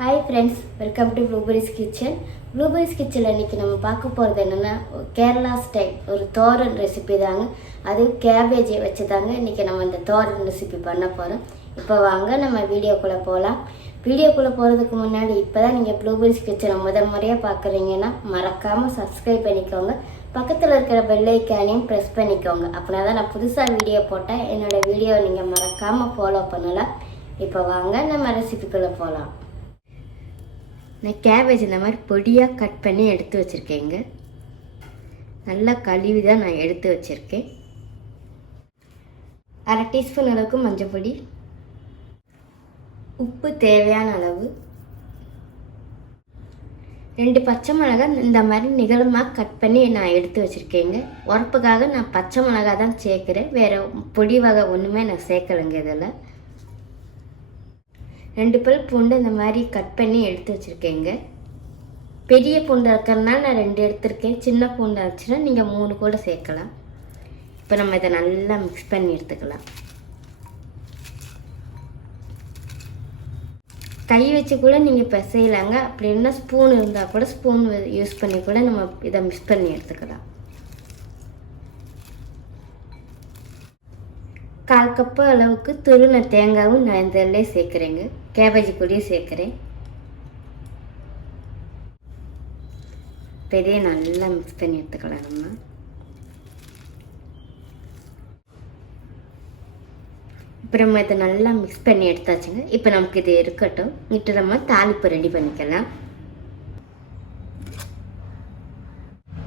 Hi friends, welcome to blueberries kitchen. Blueberries கிச்சனில் இன்றைக்கி நம்ம பார்க்க போகிறது என்னென்னா, கேரளா ஸ்டைல் ஒரு தோரன் ரெசிபி தாங்க. அது கேபேஜை வச்சு தாங்க இன்றைக்கி நம்ம இந்த தோரன் ரெசிபி பண்ண போகிறோம். இப்போ வாங்க நம்ம வீடியோக்குள்ளே போகலாம். வீடியோக்குள்ளே போகிறதுக்கு முன்னாடி இப்போ தான் நீங்கள் ப்ளூபெரிஸ் கிச்சனை முதல் முறையாக பார்க்குறீங்கன்னா மறக்காமல் சப்ஸ்கிரைப் பண்ணிக்கோங்க. பக்கத்தில் இருக்கிற பெல் ஐக்கானையும் ப்ரெஸ் பண்ணிக்கோங்க. அப்படின்னா தான் நான் புதுசாக வீடியோ போட்டேன் என்னோடய வீடியோவை நீங்கள் மறக்காமல் ஃபாலோ பண்ணலாம். இப்போ வாங்க நம்ம ரெசிபிக்குள்ளே போகலாம். நான் கேபேஜ் இந்த மாதிரி பொடியாக கட் பண்ணி எடுத்து வச்சுருக்கேங்க. நல்லா கழுவி தான் நான் எடுத்து வச்சுருக்கேன். 1/2 டீஸ்பூன் அளவுக்கு மஞ்சள் பொடி, உப்பு தேவையான அளவு, 2 பச்சை மிளகாய் இந்த மாதிரி நிகழமாக கட் பண்ணி நான் எடுத்து வச்சுருக்கேங்க. உரப்புக்காக நான் பச்சை மிளகாய் தான் சேர்க்குறேன், வேறு பொடி வகை ஒன்றுமே நான் சேர்க்கலைங்க. இதில் 2 பல் பூண்டு இந்த மாதிரி கட் பண்ணி எடுத்து வச்சுருக்கேங்க. பெரிய பூண்டு இருக்கிறதுனால நான் 2 எடுத்திருக்கேன். சின்ன பூண்டு ஆச்சுன்னா நீங்கள் 3 கூட சேர்க்கலாம். இப்போ நம்ம இதை நல்லா மிக்ஸ் பண்ணி எடுத்துக்கலாம். கை வச்சு கூட நீங்கள் பிசையலாங்க. அப்படி இல்லைன்னா ஸ்பூன் இருந்தால் கூட ஸ்பூன் யூஸ் பண்ணி கூட நம்ம இதை மிக்ஸ் பண்ணி எடுத்துக்கலாம். 1/4 கப்பு அளவுக்கு துருவின தேங்காயும் நான் இதிலே சேர்க்குறேங்க. கேபேஜ் கூடயே சேர்க்குறேன். பெரிய நல்லா மிக்ஸ் பண்ணி எடுத்துக்கலாம். நம்ம இப்போ நம்ம இதை நல்லா மிக்ஸ் பண்ணி எடுத்தாச்சுங்க. இப்போ நமக்கு இது இருக்கட்டும். இட்டு நம்ம தாளிப்பு ரெடி பண்ணிக்கலாம்.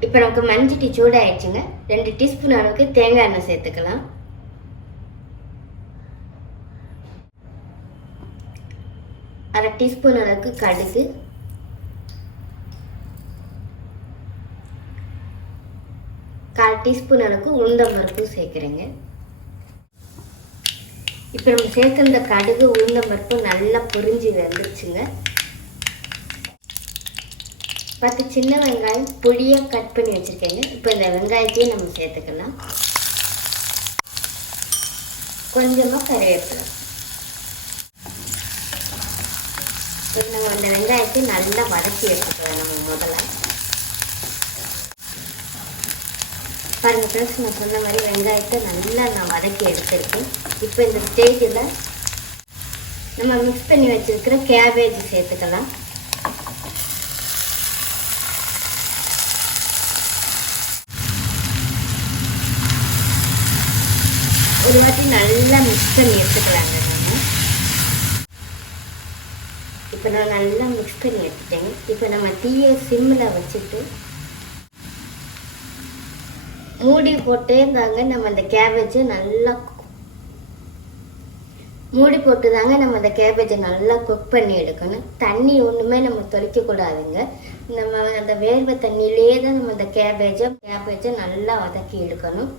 இப்போ நமக்கு மஞ்சட்டி சூடாயிடுச்சுங்க. 2 டீஸ்பூன் அளவுக்கு தேங்காய் எண்ணெய் சேர்த்துக்கலாம். 1/2 டீஸ்பூன் அளவுக்கு கடுகு, 1/4 டீஸ்பூன் அளவுக்கு உளுந்தம் பருப்பு சேர்க்குறேங்க. இப்போ நம்ம சேர்க்க இந்த கடுகு உளுந்தம் பருப்பு நல்லா பொரிஞ்சு வந்துருச்சுங்க. 10 சின்ன வெங்காயம் பொடியாக கட் பண்ணி வச்சுருக்கேங்க. இப்போ இந்த வெங்காயத்தையும் நம்ம சேர்த்துக்கலாம். கொஞ்சமாக கறிவேப்பிலை. நம்ம இந்த வெங்காயத்தை நல்லா வதக்கி எடுத்துக்கலாம். நம்ம முதல்ல பாருங்க ஃப்ரெண்ட்ஸ், நான் சொன்ன மாதிரி வெங்காயத்தை நல்லா நான் வதக்கி எடுத்துருக்கேன். இப்போ இந்த ஸ்டேஜில் நம்ம மிக்ஸ் பண்ணி வச்சுருக்கிற கேபேஜ் சேர்த்துக்கலாம். ஒரு வாட்டி நல்லா மிக்ஸ் பண்ணி எடுத்துக்கலாங்க. இப்போ நான் நல்லா மிக்ஸ் பண்ணி எடுத்துட்டேங்க. இப்போ நம்ம தீயை சிம்மில் வச்சுட்டு மூடி போட்டே இருந்தாங்க. நம்ம அந்த கேபேஜை நல்லா மூடி போட்டு தாங்க நம்ம அந்த கேபேஜை நல்லா குக் பண்ணி எடுக்கணும். தண்ணி ஒன்றுமே நம்ம தொளிக்கக்கூடாதுங்க. நம்ம அந்த வேர்வை தண்ணியிலே தான் நம்ம அந்த கேபேஜை நல்லா வதக்கி எடுக்கணும்.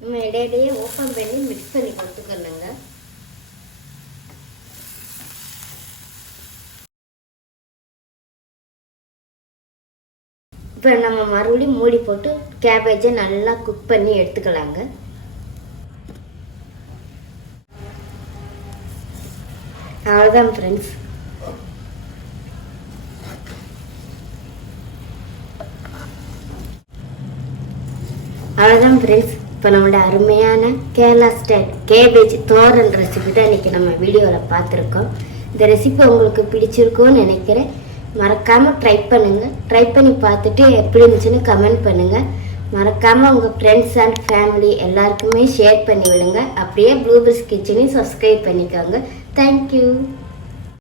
நம்ம இடையிலேயே ஓப்பன் பண்ணி மிக்ஸ் பண்ணி கொடுத்துக்கணுங்க. இப்போ நம்ம மறுபடியும் மூடி போட்டு கேபேஜை நல்லா குக் பண்ணி எடுத்துக்கலாங்க. அவ்வளோதான் ஃப்ரெண்ட்ஸ். இப்போ நம்மளோட அருமையான Kerala style cabbage toran recipe தான் இன்றைக்கி நம்ம வீடியோவில் பார்த்துருக்கோம். இந்த ரெசிபி உங்களுக்கு பிடிச்சிருக்கும்னு நினைக்கிறேன். மறக்காமல் ட்ரை பண்ணுங்கள். ட்ரை பண்ணி பார்த்துட்டு எப்படி இருந்துச்சுன்னு கமெண்ட் பண்ணுங்கள். மறக்காமல் உங்கள் ஃப்ரெண்ட்ஸ் அண்ட் ஃபேமிலி எல்லாருக்குமே ஷேர் பண்ணி விடுங்க. அப்படியே ப்ளூபெரிஸ் கிச்சனையும் சப்ஸ்கிரைப் பண்ணிக்கோங்க. தேங்க்யூ.